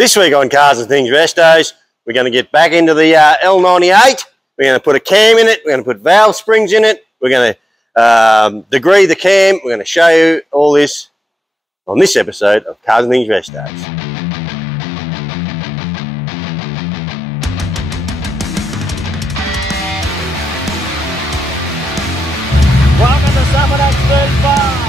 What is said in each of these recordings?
This week on Cars and Things Restos, we're going to get back into the L98. We're going to put a cam in it. We're going to put valve springs in it. We're going to degree the cam. We're going to show you all this on this episode of Cars and Things Restos. Welcome to Summer X35.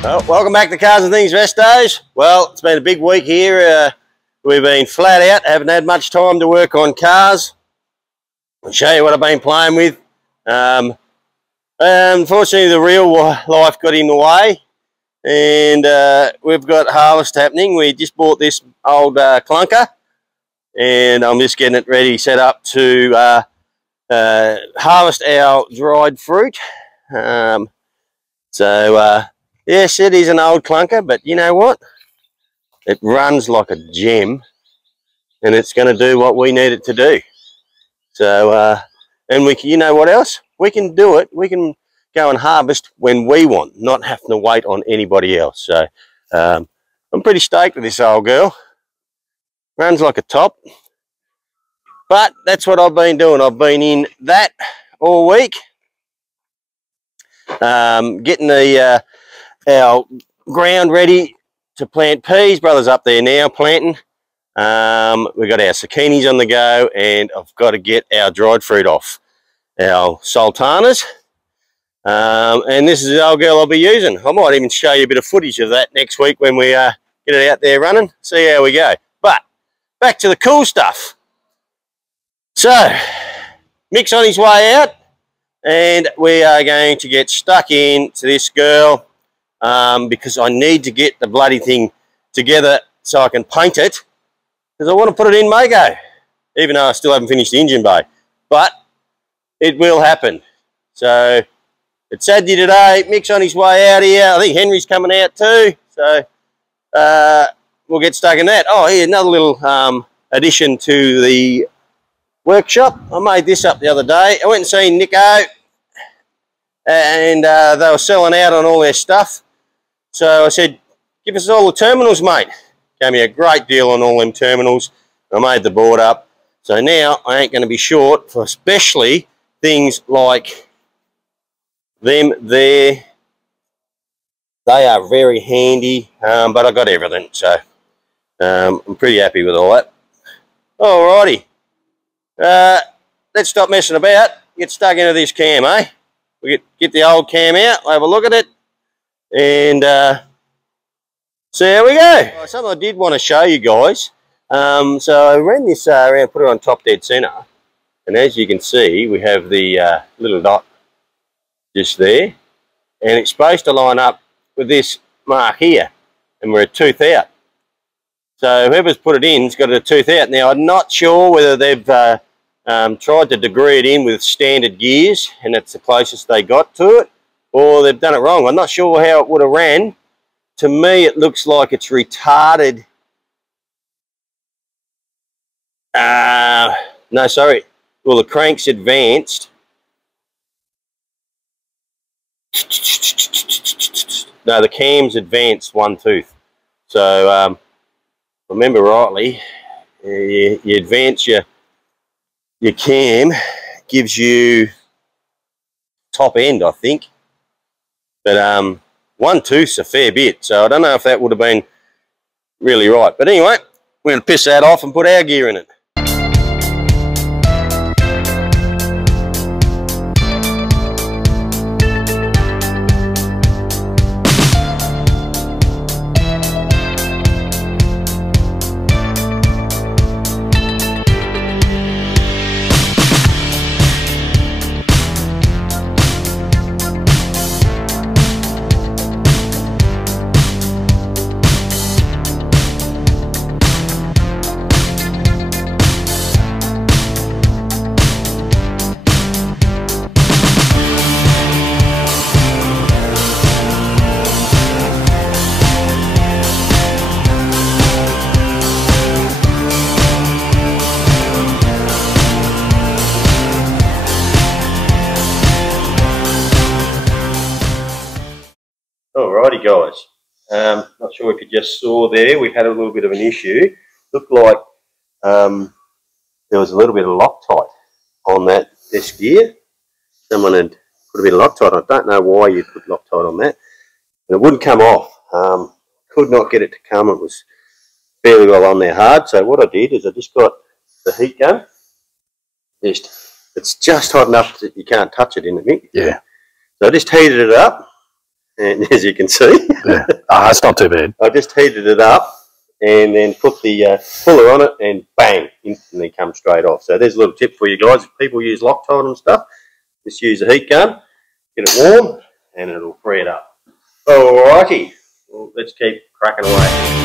Well, welcome back to Cars and Things Restos. Well, it's been a big week here. We've been flat out, haven't had much time to work on cars. I'll show you what I've been playing with. Unfortunately, the real life got in the way, and we've got harvest happening. We just bought this old clunker, and I'm just getting it ready, set up to harvest our dried fruit. Yes, it is an old clunker, but you know what? It runs like a gem, and it's going to do what we need it to do. So, and we can, you know what else? We can do it. We can go and harvest when we want, not having to wait on anybody else. So, I'm pretty stoked with this old girl. Runs like a top. But that's what I've been doing. I've been in that all week. Getting the our ground ready to plant peas. Brother's up there now planting. We've got our zucchinis on the go, and I've got to get our dried fruit off, our sultanas. And this is the old girl I'll be using. I might even show you a bit of footage of that next week when we get it out there running, see how we go. But back to the cool stuff. So Mick's on his way out, and we are going to get stuck into this girl. Because I need to get the bloody thing together so I can paint it, because I want to put it in Mago, even though I still haven't finished the engine bay. But it will happen. So it's Saturday today. Mick's on his way out here. I think Henry's coming out too. So we'll get stuck in that. Oh, here, another little addition to the workshop. I made this up the other day. I went and seen Nico, and they were selling out on all their stuff. So I said, give us all the terminals, mate. Gave me a great deal on all them terminals. I made the board up. So now I ain't going to be short for especially things like them there. They are very handy, but I got everything. So I'm pretty happy with all that. Alrighty. Let's stop messing about. Get stuck into this cam, eh? We get the old cam out, we'll have a look at it, and see how we go. Something I did want to show you guys. So I ran this around, put it on top dead centre, and as you can see, we have the little dot just there, and it's supposed to line up with this mark here, and we're a tooth out. So whoever's put it in has got a tooth out. Now I'm not sure whether they've tried to degree it in with standard gears, and that's the closest they got to it, or they've done it wrong. I'm not sure how it would have ran. To me, it looks like it's retarded. No, sorry. Well, the crank's advanced. No, the cam's advanced one tooth. So, remember rightly, you advance your cam, gives you top end, I think, but one tooth's a fair bit, so I don't know if that would have been really right. But anyway, we're going to piss that off and put our gear in it. Alrighty guys, not sure if you just saw there, we had a little bit of an issue. Looked like there was a little bit of Loctite on that disc gear. Someone had put a bit of Loctite on. I don't know why you put Loctite on that. And it wouldn't come off. Could not get it to come. It was fairly well on there hard. So what I did is I just got the heat gun. It's just hot enough that you can't touch it in the mic. Yeah. So I just heated it up, and as you can see, Yeah. It's not too bad. I just heated it up and then put the puller on it, and bang, instantly come straight off. So there's a little tip for you guys. If people use Loctite and stuff, just use a heat gun, get it warm, and it'll free it up. Alrighty, well, let's keep cracking away.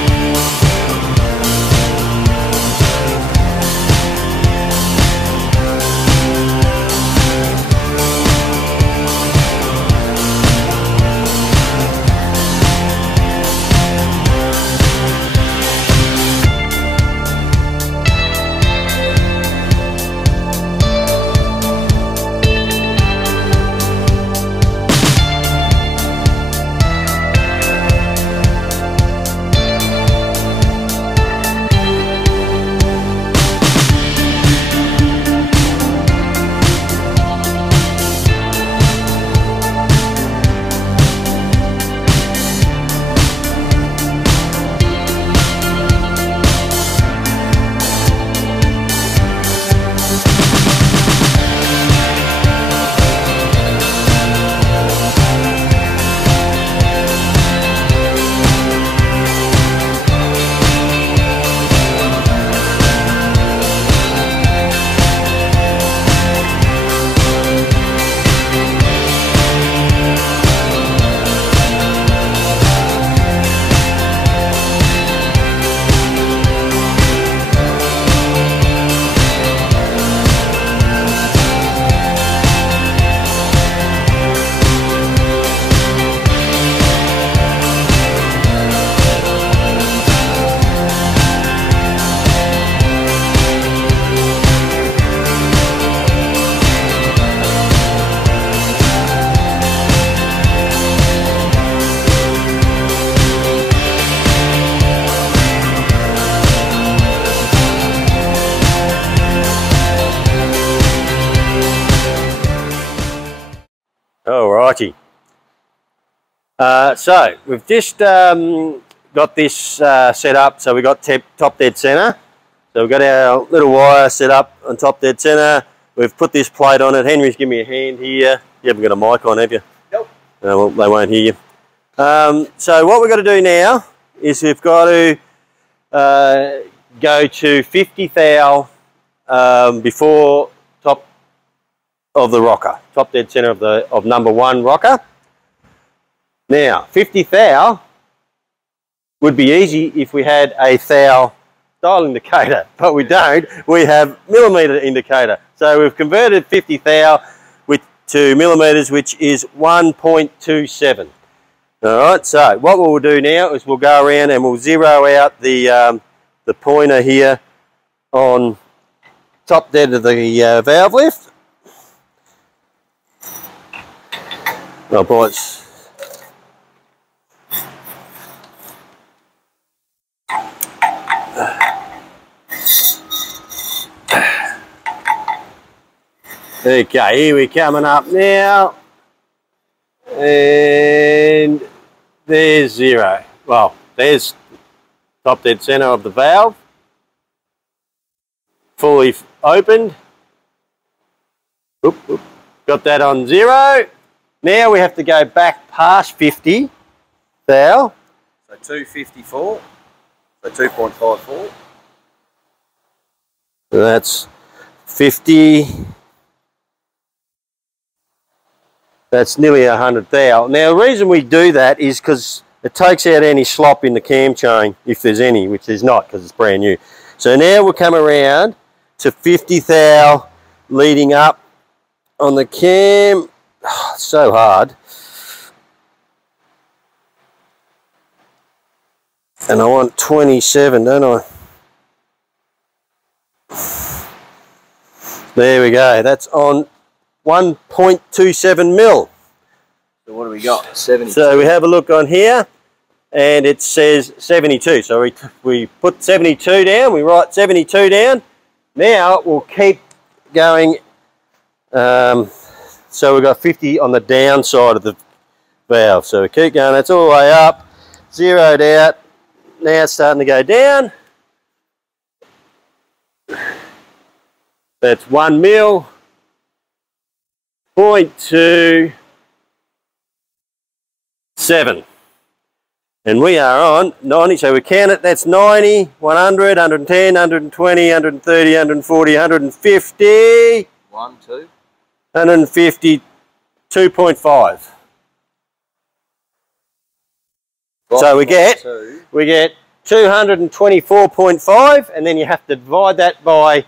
Alrighty. So we've just got this set up. So we've got top dead center. So we've got our little wire set up on top dead center. We've put this plate on it. Henry's giving me a hand here. You haven't got a mic on, have you? Nope. Well, they won't hear you. So what we've got to do now is we've got to go to 50 thou before top of the rocker, top dead center of number 1 rocker. Now 50 thou would be easy if we had a thou dial indicator, but we don't. We have millimeter indicator. So we've converted 50 thou to millimeters, which is 1.27. All right. So what we'll do now is we'll go around and we'll zero out the pointer here on top dead of the valve lift. Oh boy, okay, here we're coming up now, and there's 0. Well, there's top dead center of the valve, fully opened. Oop, oop. Got that on 0. Now we have to go back past 50 thou. So 254, so 2.54. So that's 50. That's nearly 100 thou. Now the reason we do that is because it takes out any slop in the cam chain, if there's any, which there's not because it's brand new. So now we'll come around to 50 thou leading up on the cam. Oh, it's so hard. And I want 27, don't I? There we go. That's on 1.27 mil. So what do we got? 72. So we have a look on here, and it says 72. So we put 72 down, we write 72 down. Now we'll keep going. So we've got 50 on the downside of the valve. So we keep going, that's all the way up, zeroed out. Now it's starting to go down. That's 1 mil, 0.27. And we are on 90, so we count it, that's 90, 100, 110, 120, 130, 140, 150. 1, 2. 152.5. So we get 224.5, and then you have to divide that by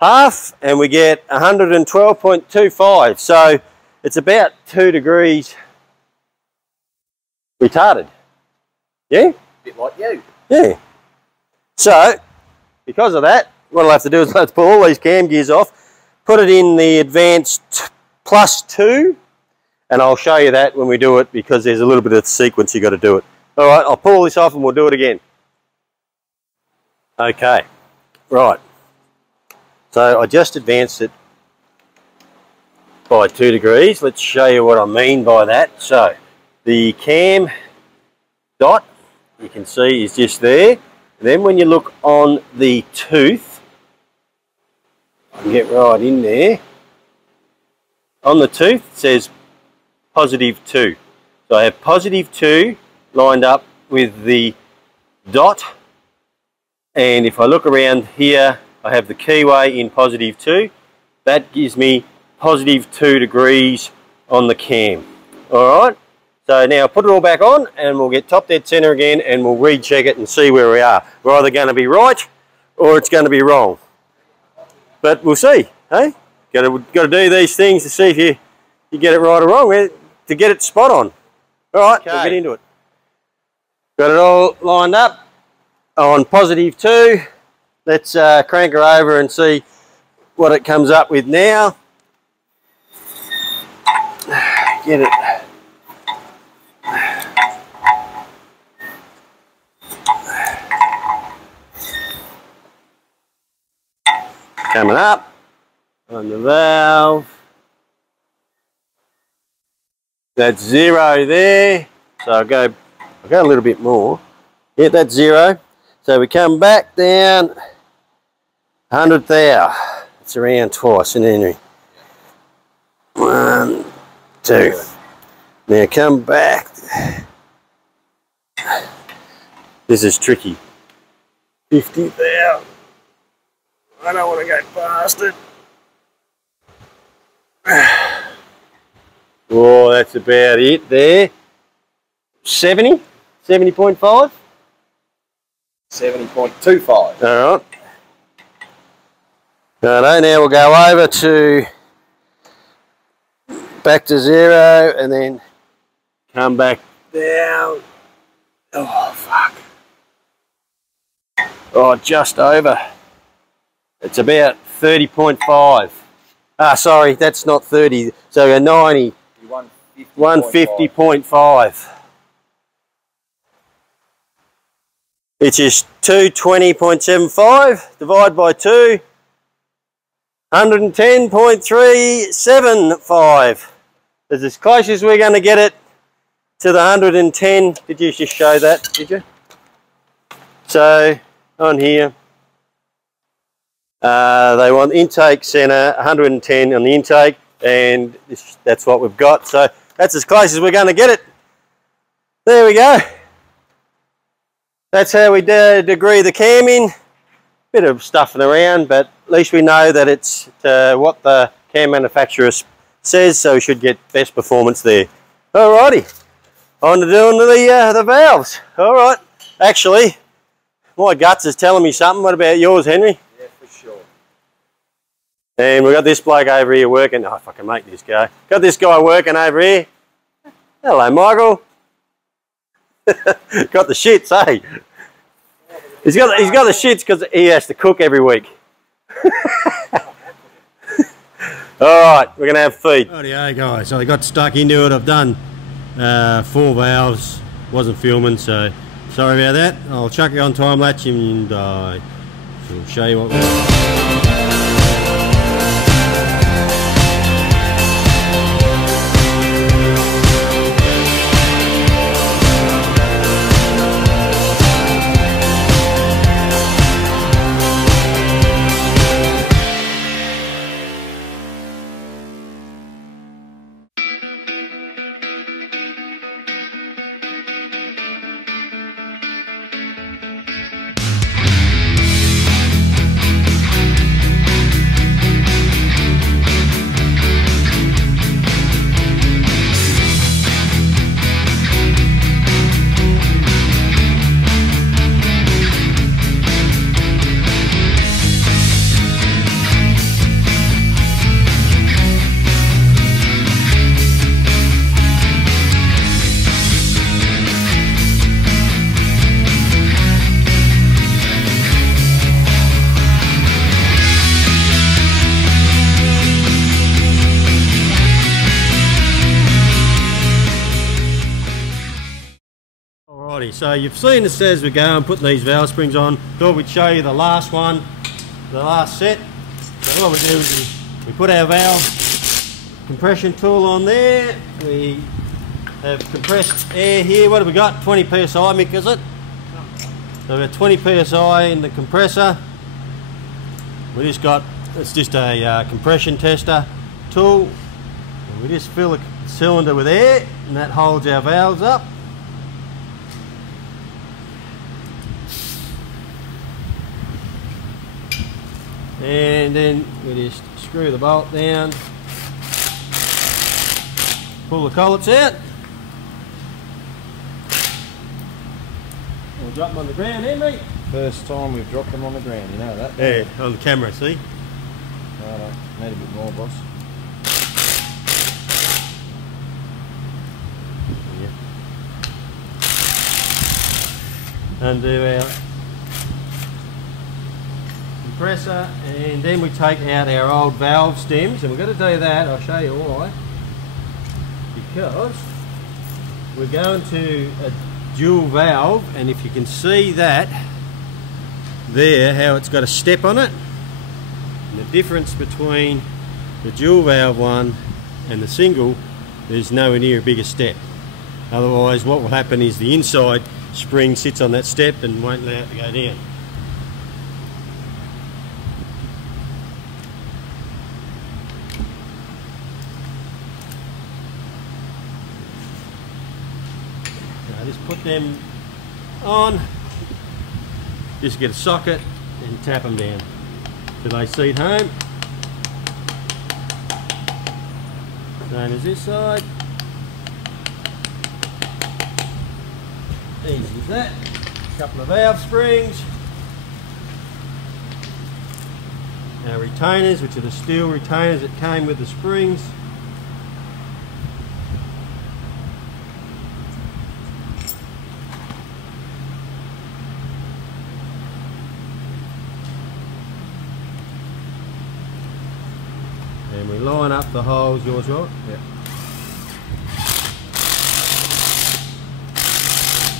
half, and we get 112.25. So it's about 2 degrees retarded. Yeah? Bit like you. Yeah. So because of that, what I'll have to do is let's pull all these cam gears off, put it in the advanced +2, and I'll show you that when we do it, because there's a little bit of sequence you got to do it. All right, I'll pull this off and we'll do it again. Okay, right. So I just advanced it by 2 degrees. Let's show you what I mean by that. So the cam dot, you can see, is just there. And then when you look on the tooth, I can get right in there. On the tooth it says +2. So I have +2 lined up with the dot, and if I look around here, I have the keyway in +2. That gives me +2 degrees on the cam. Alright, so now put it all back on and we'll get top dead center again, and we'll recheck it and see where we are. We're either going to be right or it's going to be wrong. But we'll see, hey? Got to do these things to see if you get it right or wrong, to get it spot on. Alright, we'll get into it. Got it all lined up on +2. Let's crank her over and see what it comes up with now. Get it. Coming up on the valve. That's 0 there. So I'll go a little bit more. Yeah, that's 0. So we come back down 100 thou. It's around twice in Henry. 1, 2. Now come back. This is tricky. 50 thou. I don't want to go past it. Oh, that's about it there. 70? 70.5? 70.25. Alright. Righto, now we'll go over to back to 0 and then come back down. Oh, fuck. Oh, just over. It's about 30.5. Ah, sorry, that's not 30. So a 90. 150.5. Which is 220.75 divided by 2. 110.375. That's as close as we're going to get it to the 110. Did you just show that, did you? So on here, they want intake center 110 on the intake, and that's what we've got. So that's as close as we're going to get it. There we go. That's how we degree the cam in. Bit of stuffing around, but at least we know that it's what the cam manufacturer says, so we should get best performance there. Alrighty, on to doing the valves. Alright, actually, my guts is telling me something. What about yours, Henry? Yeah, for sure. And we've got this bloke over here working. Oh, if I can make this go. Got this guy working over here. Hello, Michael. Got the shits, eh? He's got the shits because he has to cook every week. Alright, we're going to have feed. Rightio guys, so I got stuck into it. I've done 4 valves, wasn't filming, so sorry about that. I'll chuck it on time lapse and I'll show you what we're Alrighty, so you've seen us as we go and put these valve springs on. Thought we'd show you the last one, the last set. So what we do is we put our valve compression tool on there. We have compressed air here. What have we got? 20 psi, Mick, is it? So we've got 20 psi in the compressor. We just got, it's just a compression tester tool. And we just fill the cylinder with air and that holds our valves up. And then we just screw the bolt down, pull the collets out, we'll drop them on the ground, eh mate? First time we've dropped them on the ground, you know that? Yeah, on the camera, see? Right, need a bit more, boss. Yeah. Undo our compressor, and then we take out our old valve stems, and we've got to do that. I'll show you why. Because we're going to a dual valve, and if you can see that there, how it's got a step on it, and the difference between the dual valve one and the single, there's nowhere near a bigger step. Otherwise what will happen is the inside spring sits on that step and won't allow it to go down. Just put them on, just get a socket and tap them down till they seat home. Same as this side. Easy as that. A couple of valve springs. Our retainers, which are the steel retainers that came with the springs. And we line up the holes, yours right? Yeah.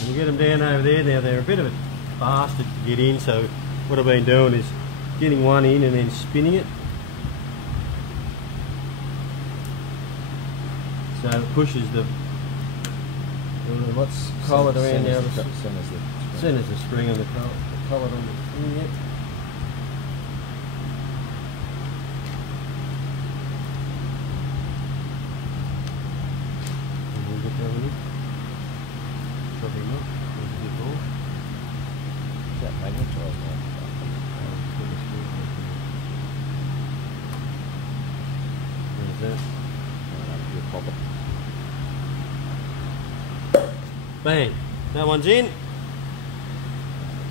And we get them down over there. Now they're a bit of a bastard to get in, so what I've been doing is getting one in and then spinning it. So it pushes the what's collet around now. Center's the spring and the collet on the thing yet. Probably not. There's a bit more. Is that magnetised now? There's that. You'll pop it. Bang. That one's in.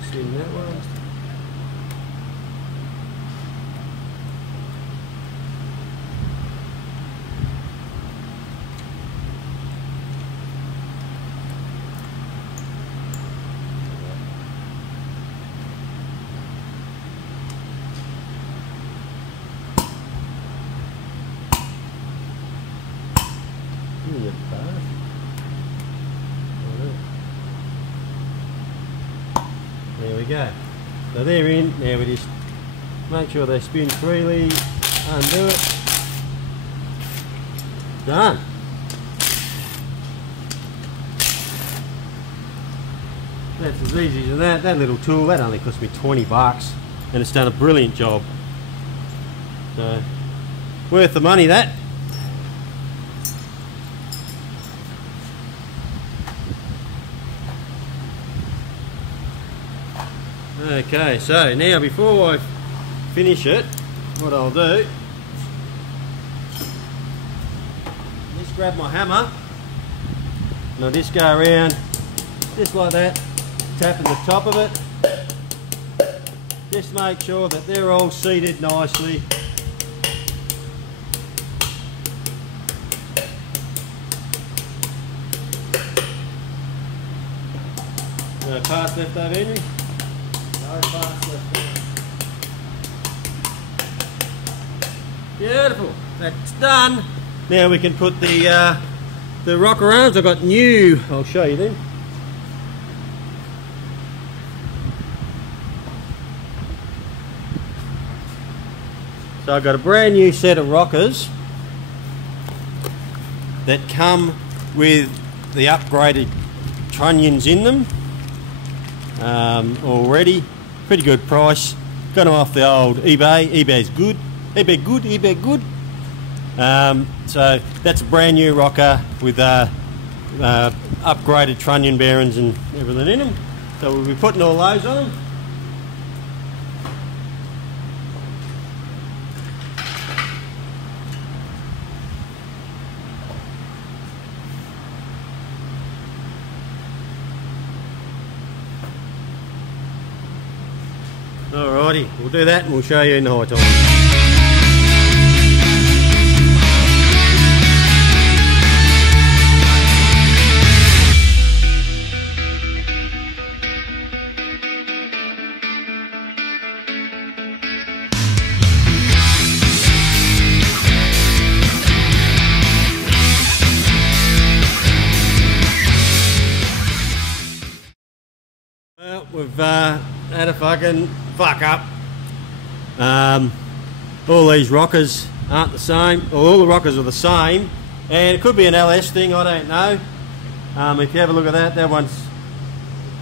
Spin that one. You bastard. There we go. So they're in. Now we just make sure they spin freely. Undo it. Done. That's as easy as that. That little tool, that only cost me 20 bucks and it's done a brilliant job. So, worth the money that. Okay, so now before I finish it, what I'll do, just grab my hammer and I'll just go around just like that, tapping the top of it. Just make sure that they're all seated nicely. No parts left over, Henry? No parts left over. Beautiful, that's done. Now we can put the rocker arms. I've got new, I'll show you them. So I've got a brand new set of rockers that come with the upgraded trunnions in them already. Pretty good price. Got them off the old eBay. eBay's good. eBay good. eBay good. So that's a brand new rocker with upgraded trunnion bearings and everything in them. So we'll be putting all those on them. Alrighty, we'll do that and we'll show you in the high time. Well, we've had a fucking fuck up. All these rockers aren't the same, or all the rockers are the same, and it could be an LS thing, I don't know. If you have a look at that, that one's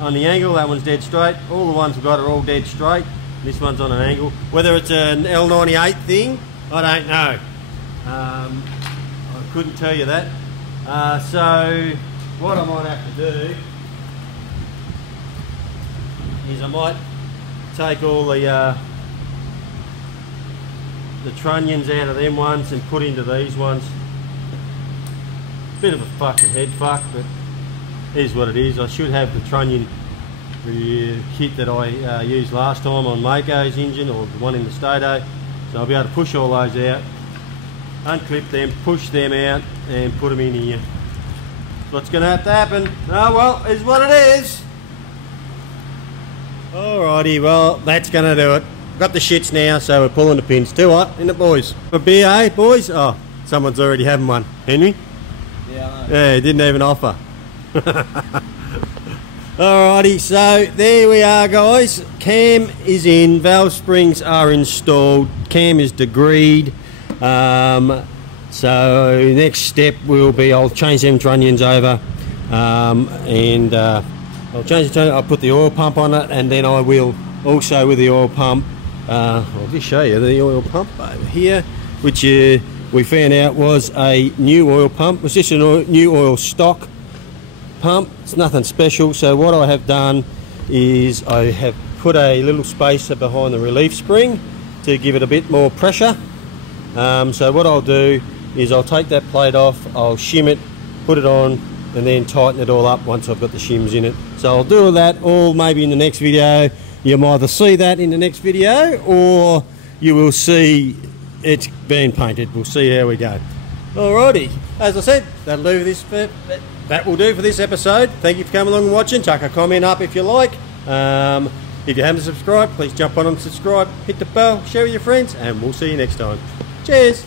on the angle, that one's dead straight. All the ones we've got are all dead straight. This one's on an angle. Whether it's an L98 thing, I don't know. I couldn't tell you that. So what I might have to do is I might take all the trunnions out of them ones and put into these ones. Bit of a fucking head fuck, but it is what it is. I should have the trunnion kit that I used last time on Mako's engine, or the one in the Stato, so I'll be able to push all those out, unclip them, push them out and put them in here. What's going to have to happen? Oh well, is what it is. Alrighty, well, that's going to do it. Got the shits now, so we're pulling the pins. Too hot, isn't it, boys? A beer, eh, boys? Oh, someone's already having one. Henry? Yeah, I know. Yeah, he didn't even offer. Alrighty, so there we are, guys. Cam is in, valve springs are installed, cam is degreed. So next step will be I'll change them trunnions over, and I'll change the trunnion, I'll put the oil pump on it, and then I will also with the oil pump, I'll just show you the oil pump over here, which we found out was a new oil pump. It was just a new oil stock pump. It's nothing special. So what I have done is I have put a little spacer behind the relief spring to give it a bit more pressure. So what I'll do is I'll take that plate off, I'll shim it, put it on, and then tighten it all up once I've got the shims in it. So I'll do that all maybe in the next video. You'll either see that in the next video, or you will see it's been painted. We'll see how we go. Alrighty, as I said, that'll do for this. That will do for this episode. Thank you for coming along and watching. Chuck a comment up if you like. If you haven't subscribed, please jump on and subscribe. Hit the bell, share with your friends, and we'll see you next time. Cheers.